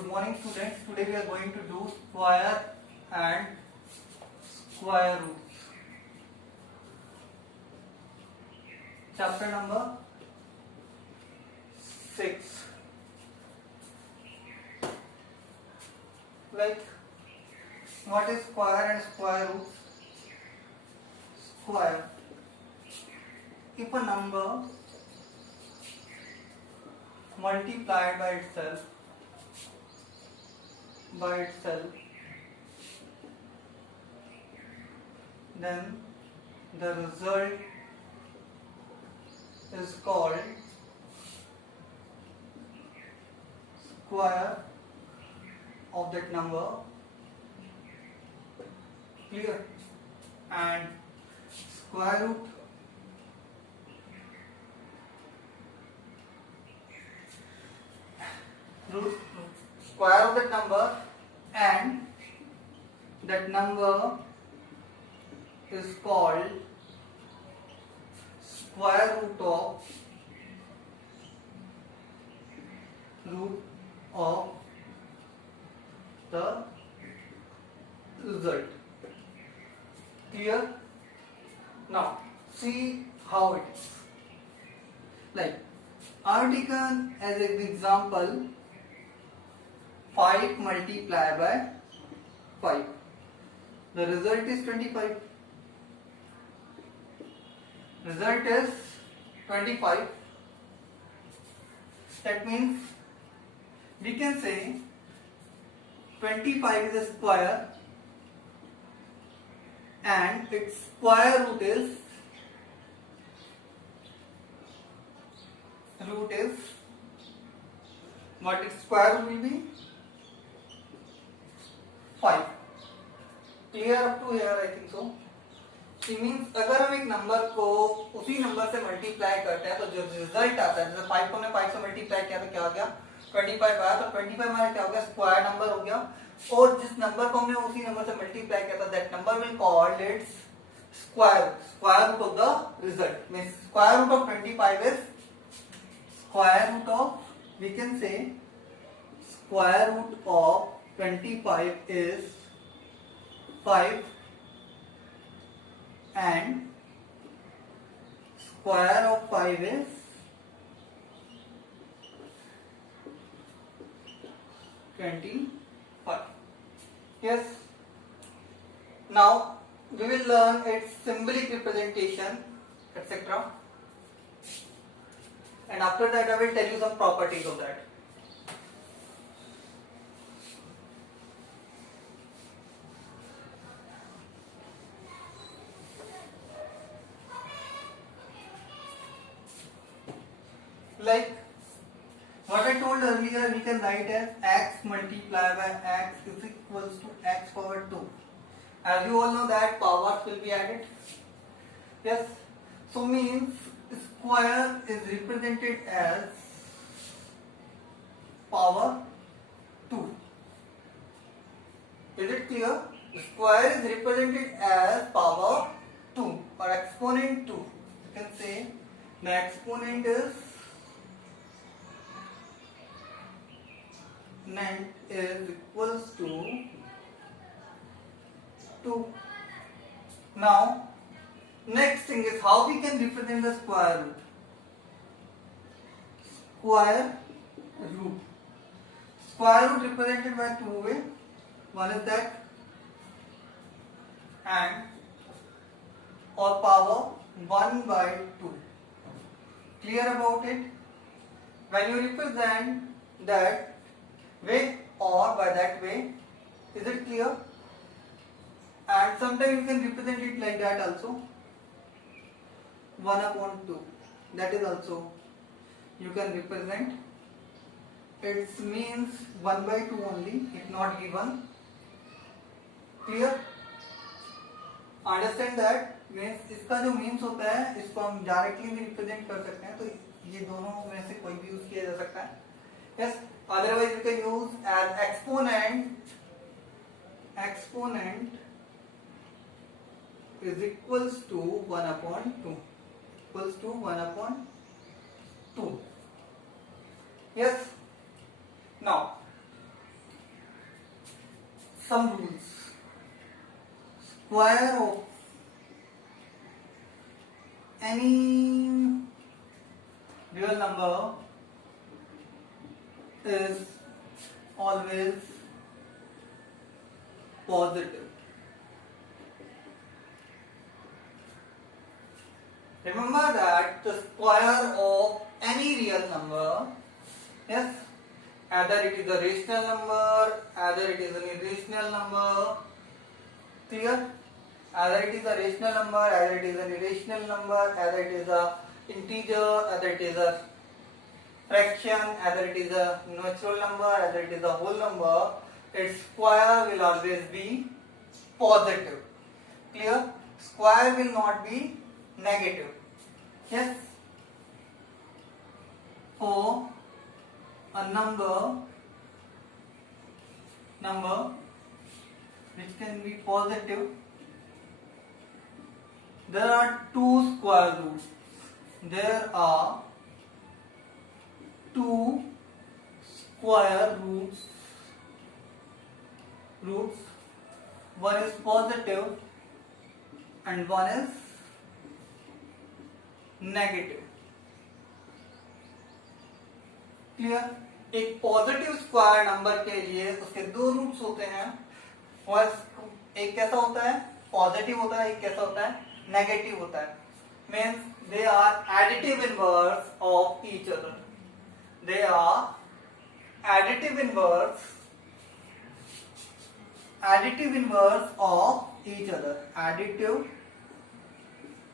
Good morning students. Today we are going to do square and square roots. Chapter number 6. Like, what is square and square roots? Square. If a number multiplied by itself then the result is called square of that number. Clear? And square root square of that number, and that number is called square root of the result. Clear? Now see how it is. Like, I have taken as an example 5 multiplied by 5. The result is 25. Result is 25. That means we can say 25 is a square and its square root is what its square root will be? 5. Clear up to here? I think so. It means अगर हम एक number को उसी number से multiply करते हैं तो जो रिजल्ट आता है, जैसे 5 को हमने 5 से मल्टीप्लाई किया तो क्या हो गया? 25 आया, तो 25 हमारा क्या हो गया? स्क्वायर नंबर हो गया। और जिस नंबर को हमने उसी नंबर से मल्टीप्लाई किया था, that number will called its square root of the result. Means square root of 25 is square root of, we can say square root of 25 is 5 and square of 5 is 25. Yes. Now we will learn its symbolic representation, etc. And after that I will tell you some properties of that. Like what I told earlier, we can write as x multiplied by x is equals to x power 2. As you all know that powers will be added. Yes. So means square is represented as power 2. Is it clear? Square is represented as power 2 or exponent 2. You can say the exponent is equals to 2. Now next thing is how we can represent the square root. Square root represented by two ways. One is that and or power 1 by 2. Clear about it? When you represent that way or by that way, is it clear? And sometimes you can represent it like that also. 1 upon 2, that is also you can represent. It means 1 by 2 only, if not given. Clear? Understand that? Means इसका जो means होता है इसको हम directly भी represent कर सकते हैं, तो ये दोनों में से कोई भी यूज किया जा सकता है. Yes, otherwise you can use as exponent is equals to 1 upon 2. Equals to 1 upon 2. Yes. Now some rules. Square of any real number is always positive. Remember that the square of any real number, yes, either it is a rational number, either it is an irrational number, clear? Either it is a rational number, either it is an irrational number, either it is a integer, either it is a fraction, either it is a natural number, either it is a whole number, its square will always be positive. Clear? Square will not be negative. Yes? For a number which can be positive, there are two square roots. There are two square roots. One is positive and one is negative. Clear? एक positive square number के लिए उसके दो roots होते हैं. एक कैसा होता है? पॉजिटिव होता है. एक कैसा होता है? नेगेटिव होता है. Means they are additive inverse of each other. They are additive inverse of each other. Additive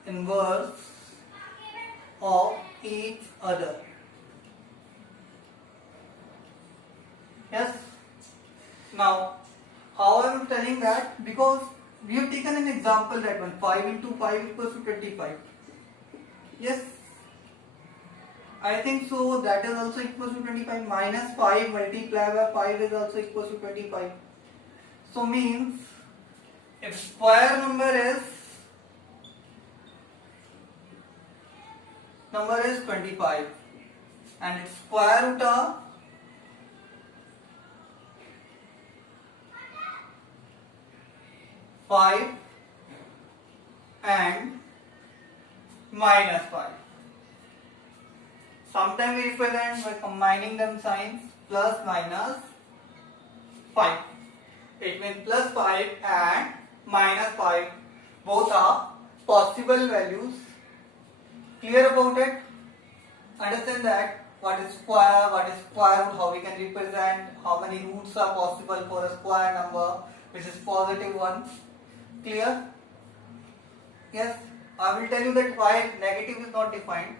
inverse of each other. Yes. Now, how I am telling that? Because we have taken an example that one 5 into 5 equals to 25. Yes. I think so. That is also equals to 25. Minus 5 multiplied by 5 is also equals to 25. So means if square number is 25 and its square root of 5 and minus 5. Sometimes we represent by combining them signs plus minus 5. It means plus 5 and minus 5 both are possible values. Clear about it? Understand that what is square, what is square root, how we can represent, how many roots are possible for a square number which is positive one. Clear? Yes, I will tell you that why negative is not defined.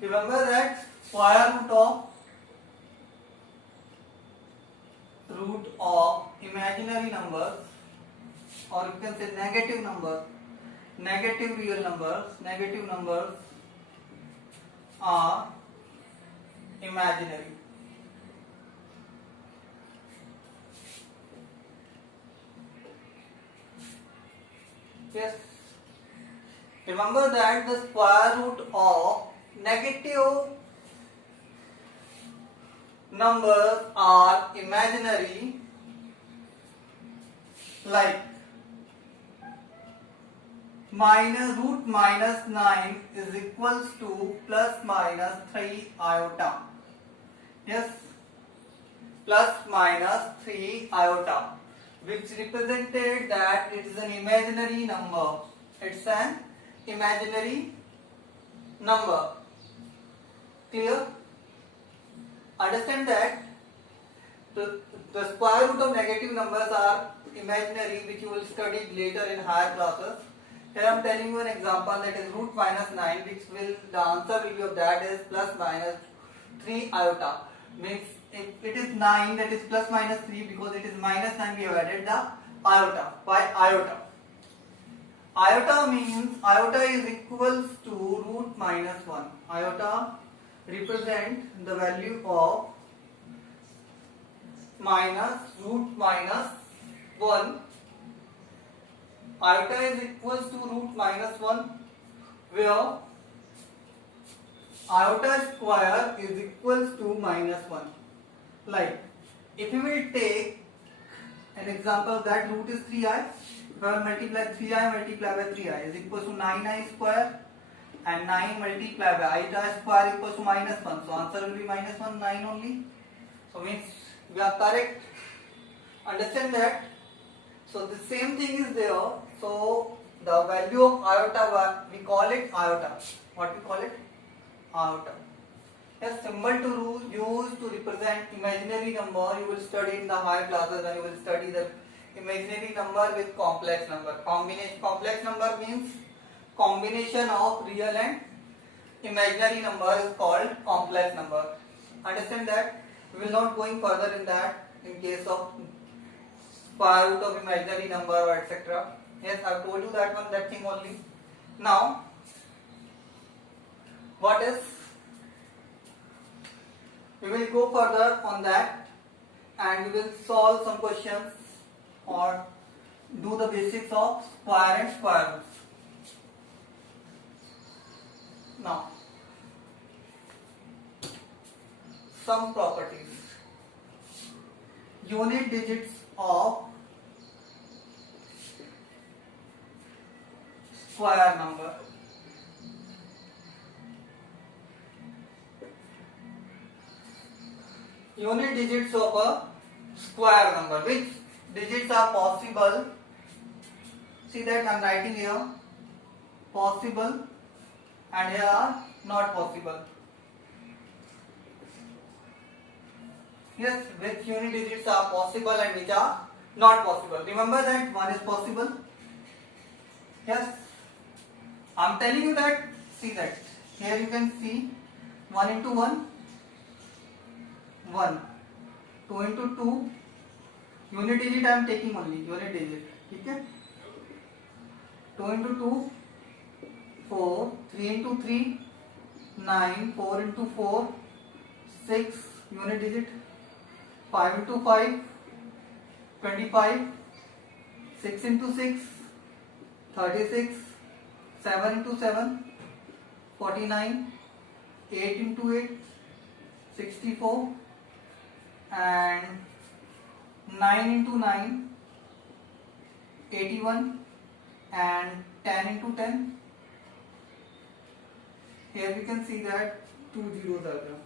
Remember that square root of imaginary numbers, or you can say negative numbers, negative real numbers, negative numbers are imaginary. Yes. Remember that the square root of negative numbers are imaginary, like root minus 9 is equals to plus minus 3 iota. Yes, plus minus 3 iota, which represented that it is an imaginary number. It's an imaginary number. Clear? Understand that the square root of negative numbers are imaginary, which you will study later in higher classes. Here I am telling you an example, that is root minus 9, which will, the answer will be of that is plus minus 3 iota. Means if it is 9, that is plus minus 3, because it is minus 9, we have added the iota. Why iota? Iota means iota is equals to root minus 1. Iota represent the value of minus root minus 1. Iota is equals to root minus 1, where iota square is equals to minus 1. Like, if we will take an example of that, root is 3i. If I will multiply 3i multiplied by 3i is equals to 9i square, and 9 multiplied by iota square equals to minus 1. So answer will be minus 1, 9 only. So means we are correct. Understand that? So the same thing is there. So the value of iota, we call it iota. What we call it? Iota. A symbol to use to represent imaginary number. You will study in the higher classes, and you will study the imaginary number with complex number. Complex number means combination of real and imaginary number is called complex number. Understand that? We will not going further in that in case of square root of imaginary number or etc. Yes, I have told you that thing only. Now, what is? We will go further on that, and we will solve some questions or do the basics of square and square roots. Now, some properties. Unit digits of square number. Unit digits of a square number. Which digits are possible? See that I am writing here possible, and here are not possible. Yes, which unit digits are possible and which are not possible. Remember that one is possible. Yes, I am telling you that. See that here you can see 1 into 1, 1, 2 into 2, unit digit I am taking only, unit digit, okay? 2 into 2, 4, 3 into 3, 9, 4 into 4, 6, unit digit, 5 into 5, 25, 6 into 6, 36, 7 into 7, 49, 8 into 8, 64, and 9 into 9, 81, and 10 into 10. Here we can see that 2 zeros are there.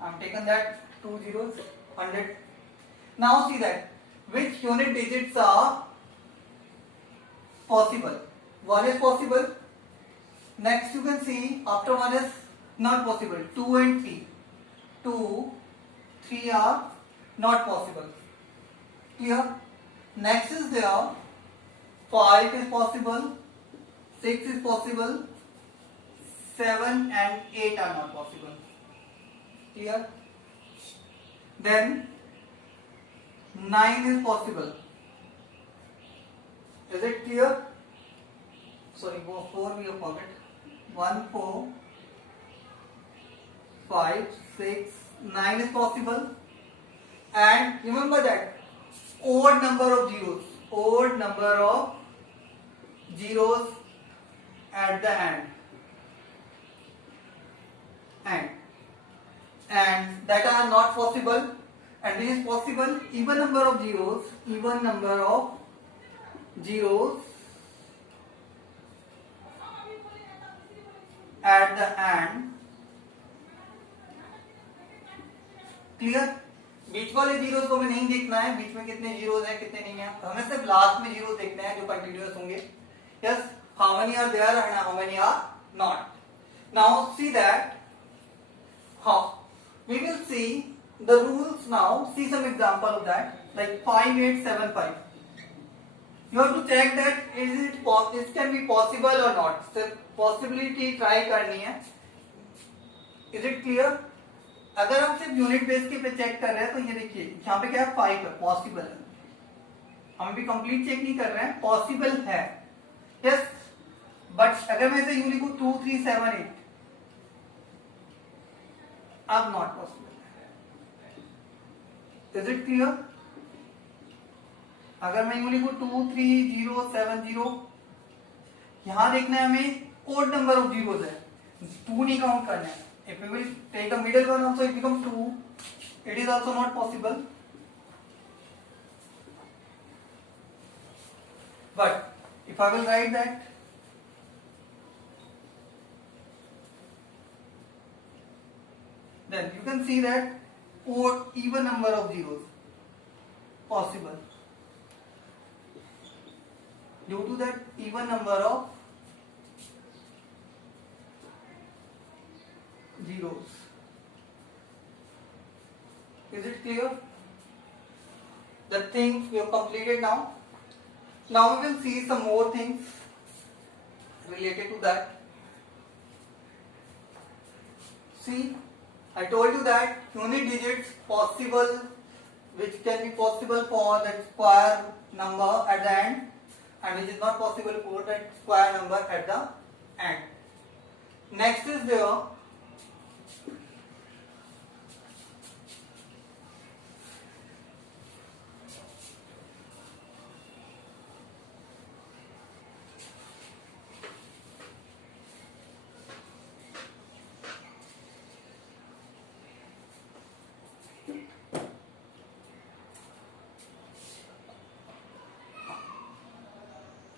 I have taken that 2 zeros, 100. Now see that which unit digits are possible. 1 is possible. Next you can see after 1 is not possible. 2 and 3. 2, 3 are not possible. Clear? Next is there 5 is possible, 6 is possible, 7 and 8 are not possible. Clear? Then 9 is possible. Is it clear? Sorry, 4 we have forget. 1, 4, 5, 6, 9 is possible. And remember that odd number of zeros at the end, and that are not possible, and this is possible. Even number of zeros at the end. Clear? बीच वाले zeros को हमें नहीं देखना है, बीच में कितने zeros हैं कितने नहीं है, हमें सिर्फ लास्ट में जीरोस देखने हैं जो कंटिन्यूअस होंगे. Yes, how many are there and how many are not. Now see that how we will see the rules now. See some example of that, like 5875. You have to check that this can be possible or not. सिर्फ possibility try करनी है. Is it clear? अगर हम सिर्फ unit base के पे check कर रहे हैं तो ये देखिए यहाँ पे क्या है 5 है, पॉसिबल है. हम भी कंप्लीट चेक नहीं कर रहे हैं, पॉसिबल है. यस, बट अगर मैं इसे यूं लिखूं 2 3 7 8, अब not possible. Is it clear? अगर मैं यूं लिखूं 23070, यहां देखना है हमें ओड नंबर ऑफ जीरोस है, 2 नहीं काउंट करना है। If we will take a middle one also it become 2, it is also not possible. But if I will write that, then you can see that odd even number of zeros possible due to that even number of zeros. Is it clear? The things we have completed now. Now we will see some more things related to that. See, I told you that unit digits possible, which can be possible for that square number at the end, and which is not possible for that square number at the end. Next is there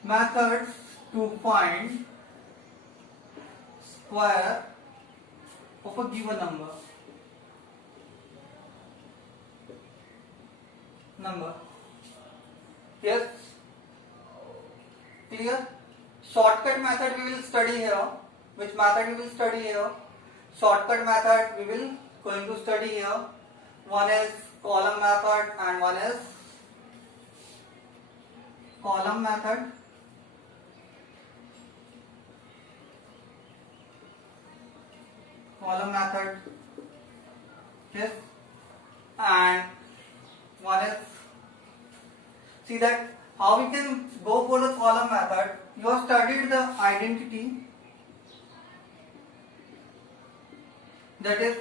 methods to find square of a given number. Yes, clear? Shortcut method we will study here. Which method we will study here? Shortcut method we will going to study here. One is column method and one is column method. Column method, yes, and one is, see that how we can go for the column method. You have studied the identity, that is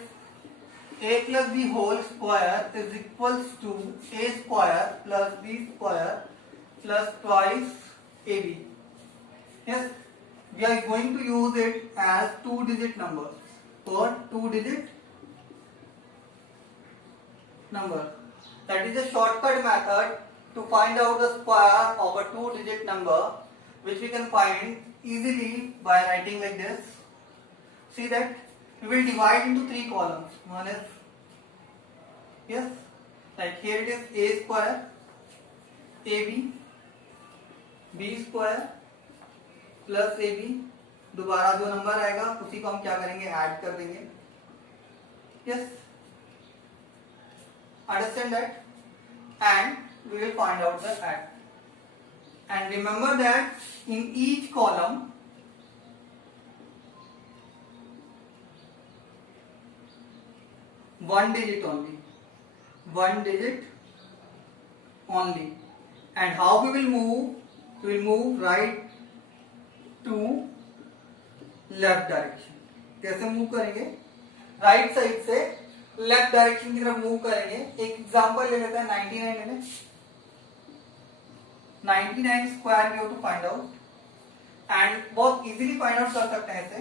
a plus b whole square is equals to a square plus b square plus twice ab. Yes, we are going to use it as 2-digit numbers. For 2-digit number, that is a shortcut method to find out the square of a 2-digit number, which we can find easily by writing like this. See that we will divide into 3 columns. One is, yes, like here it is a square, ab, b square plus ab. दोबारा जो number आएगा उसी को हम क्या करेंगे, add कर देंगे. Yes, understand that, and we will find out the add. And remember that in each column one digit only. And how we will move? We will move right to left direction. कैसे move करेंगे? Right side से left direction की तरफ move करेंगे. एक example ले लेते हैं, 99 ले लें. 99 square we have to find out, and बहुत इजीली फाइंड आउट कर सकते हैं इसे.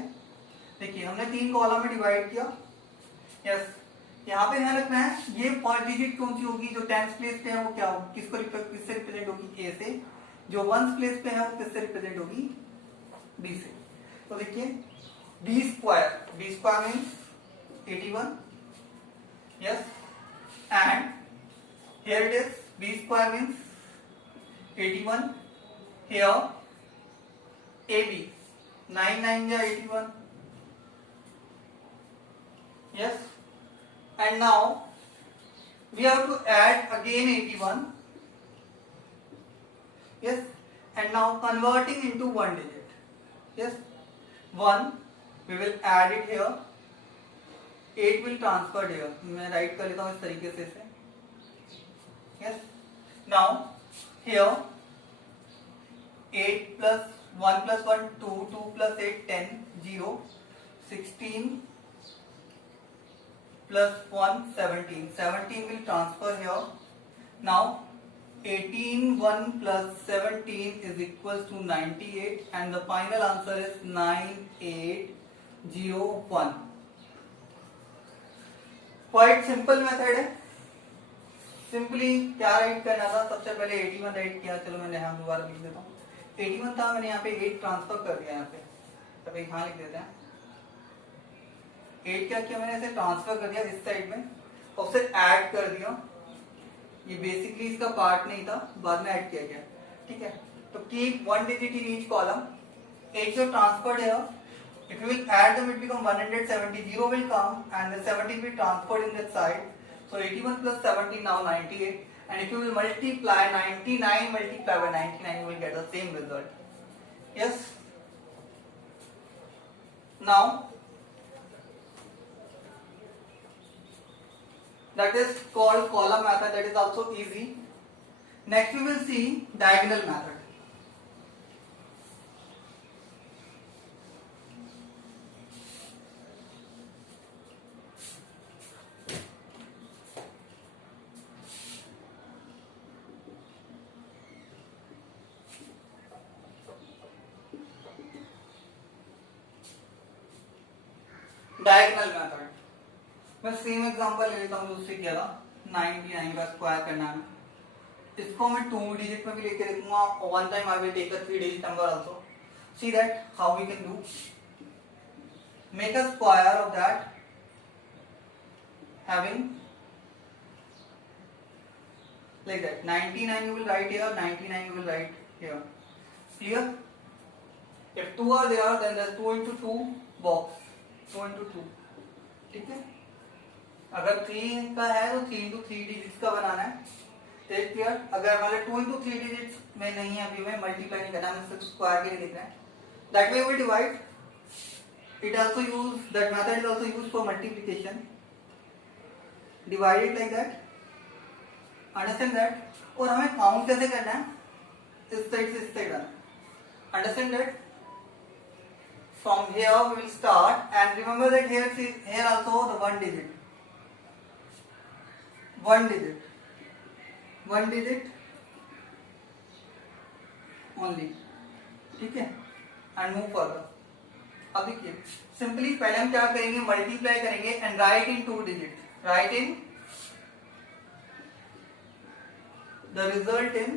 देखिए हमने 3 कॉलम में डिवाइड किया. यस, यहाँ पे ध्यान रखना है ये फर्स्ट डिजिट कौन सी होगी, जो 10th प्लेस पे है वो क्या होगी, किससे रिप्रेजेंट होगी, ए से. जो 1st प्लेस पे है वो किससे रिप्रेजेंट होगी, बी से. तो देखिए b square means 81. Yes, and here it is b square means 81. Here ab 9 9 81. Yes, and now we have to add again 81. Yes, and now converting into one digit. Yes, 1 we will add it here, 8 will transfer here. मैं right कर लेता हूँ इस तरीके से इसे. Yes, now here 8 plus 1 plus 1 2, 2 plus 8 10, 0, 16 plus 1 17. 17 will transfer here. Now 18 1 plus 17 is equals to 98 and the final answer is 9801. Quite simple method है. Simply क्या राइट करना था, सबसे पहले 81 राइट किया. चलो मैंने यहाँ दोबारा लिख देता हूँ. 81 था, मैंने यहाँ पे 8 ट्रांसफर कर दिया. यहाँ पे तब यहाँ लिख देते हैं 8. क्या किया मैंने, इसे ट्रांसफर कर दिया इस साइड में और उसे ऐड कर दिया. ये बेसिकली इसका पार्ट नहीं था, बाद में ऐड किया गया. ठीक है, तो keep 1 digit in each column. 8 जो ट्रांसफर्ड है, if you will add them it become 170. 0 will come and the 70 will be transferred in that side. So 81 plus 70 now 98. And if you will multiply 99 multiply by 99 you will get the same result. Yes. Now that is called column method. That is also easy. Next we will see diagonal method. Diagonal method मैं same example ले लेता हूँ जो उससे किया था. 99 का square करना है. इसको मैं 2 डिजिट में भी लेके देखूंगा. One time I will take a 3 digit number also. See that how we can do. Make a square of that having like that. 99 you will write here, 99 you will write here. Clear? If 2 are there then there's 2 into 2 box. 2 into 2. ठीक है, अगर 3 का है तो 3 into 3 digits का बनाना है. Take care. अगर हमारे 2 into 3 डिजिट्स में नहीं है, अभी में मल्टीप्लाई नहीं करना, हमें सिर्फ स्क्वायर के लिए लिखना है. That way we will divide. It also use that method is also used for multiplication. Divide it like that. Understand that. और हमें काउंट कैसे करना है, इस साइड से इस साइड आना. Understand that. From here we will start and remember that here also the one digit only. ठीक है, and move further. अब देखिए सिंपली पहले हम क्या करेंगे, मल्टीप्लाई करेंगे and write in 2 digit. Write in the result in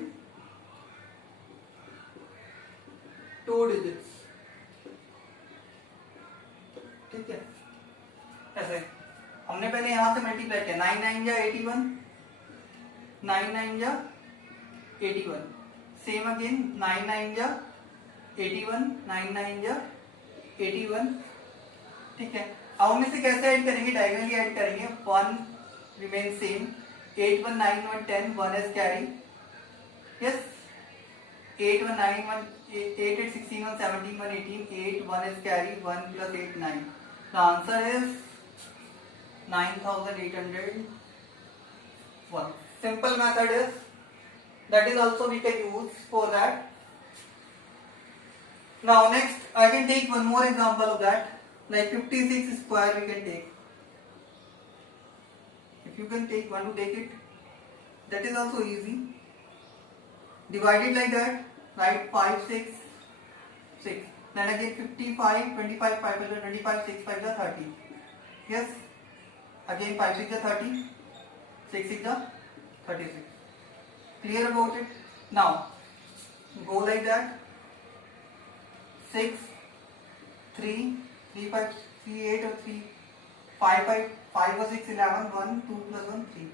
2 digits. ठीक है, ऐसे हमने पहले यहां से मल्टीप्लाई किया. 9 9 जा 81, 9 9 जा 81. सेम अगेन 9 9 जा 81, 9 9 जा 81. ठीक है, अब हम इसे कैसे ऐड करेंगे, डायगोनली ऐड करेंगे. 1 remain same. 8 1 9 1 10, 1 is carry. Yes, 8 1 9 1 8 8 16 1 17 1 18, 8 1 is carry. 1 plus 8 9. The answer is 9801. Simple method is that is also we can use for that. Now next I can take one more example of that, like 56 square we can take. If you can take, want to take it, that is also easy. Divide it like that. Write 5 6 6. Then again 55 25 5 25 6 5 30. Yes, again 5 6 30, 6 6 36. Clear about it? Now go like that. 6 3 3 5 3 8 or 3 5 5 5 or 6 11 1 2 plus 1 3.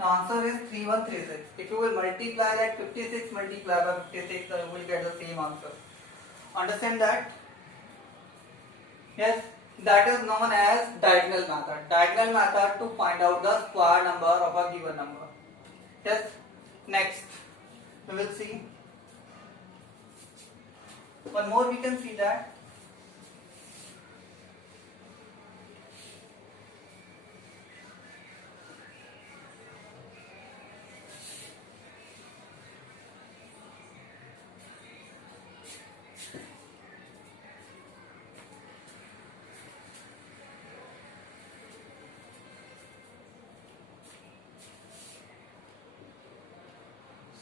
The answer is 3136. If you will multiply that 56 multiply by 56, then you will get the same answer. Understand that? Yes, that is known as diagonal method. Diagonal method to find out the square number of a given number. Yes. Next, we will see one more. We can see that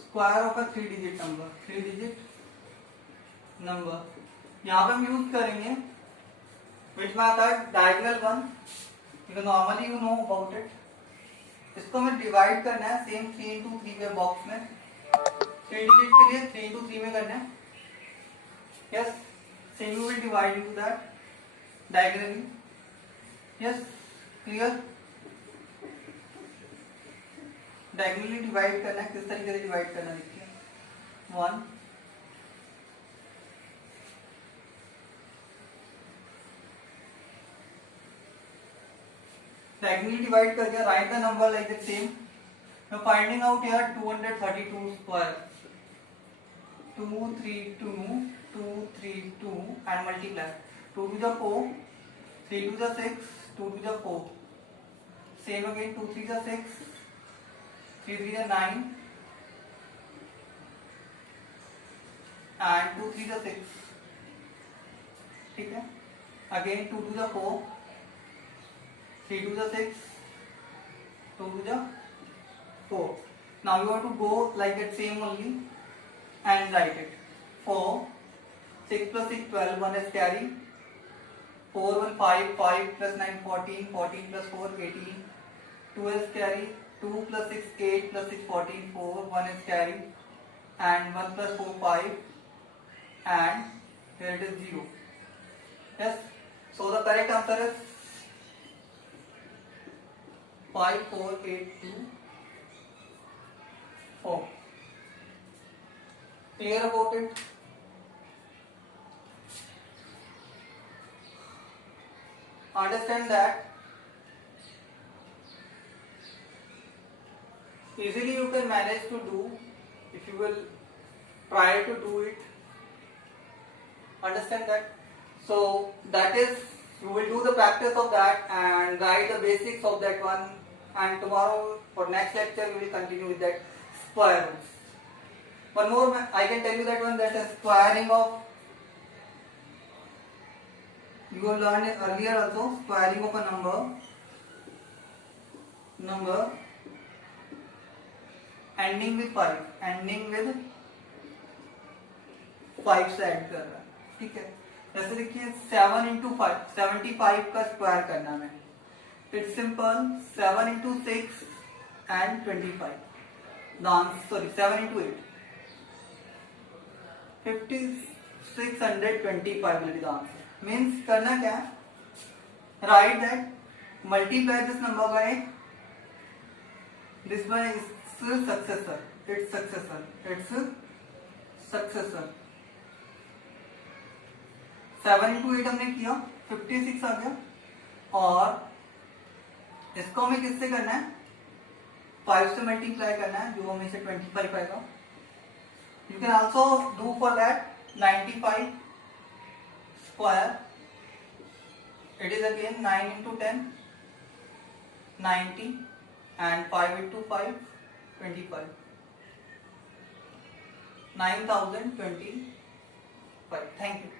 square of a 3 digit number, 3 digit number. यहाँ पे हम use करेंगे विच में आता है diagonal one, normally you know about it. इसको हमें divide करना है सेम 3 into 3 के बॉक्स में, 3 डिजिट के लिए 3 into 3 में करना है। Yes, same you will divide into that diagonally. Yes, clear? Diagonally divide करना है, किस तरीके से डिवाइड करना है देखिए। 1 diagonally divide करके write the number like the same. Now finding out here 232 square, 232 232 and multiply 2 to the 4, 3 to the 6, 2 to the 4, same again 2 3 the 6, 3 3 the 9 and 2 3 the 6, ठीक है। again 2 to the 4, 3 to the 6, 2 to the 4. Now you have to go like that same only and write it. 4, 6 plus 6 12, 1 is carry. 4 1 5, 5 plus 9 14, 14 plus 4 18, 2 is carry. 2 plus 6 8 plus 6 14, 4, 1 is carry, and 1 plus 4 5, and here it is 0. Yes, so the correct answer is 5 4 8 2 4. Clear about it? Understand that easily you can manage to do if you will try to do it. Understand that? So that is, you will do the practice of that and write the basics of that one, and tomorrow for next lecture we will continue with that square roots. One more I can tell you that one, that is squaring of, you have learned it earlier also, squaring of a number ending with 5, ending with 5 से add कर रहा है, ठीक है। जैसे देखिए 7 into 5, 75 का square करना है। It's simple, 7 into 6 and 25, sorry 7 into 8, 5625 will be the answer. Means करना क्या है, write that multiply this number by this one is successor, its successor। 7 into 8 हमने किया, 56 आ गया, और इसको हमें किससे करना है, 5 से मल्टीप्लाई करना है, जो हमें से 25 आएगा। You can also do for that 95 square, it is again 9 into 10, 90, and 5 into 5, 25, 9025। Thank you.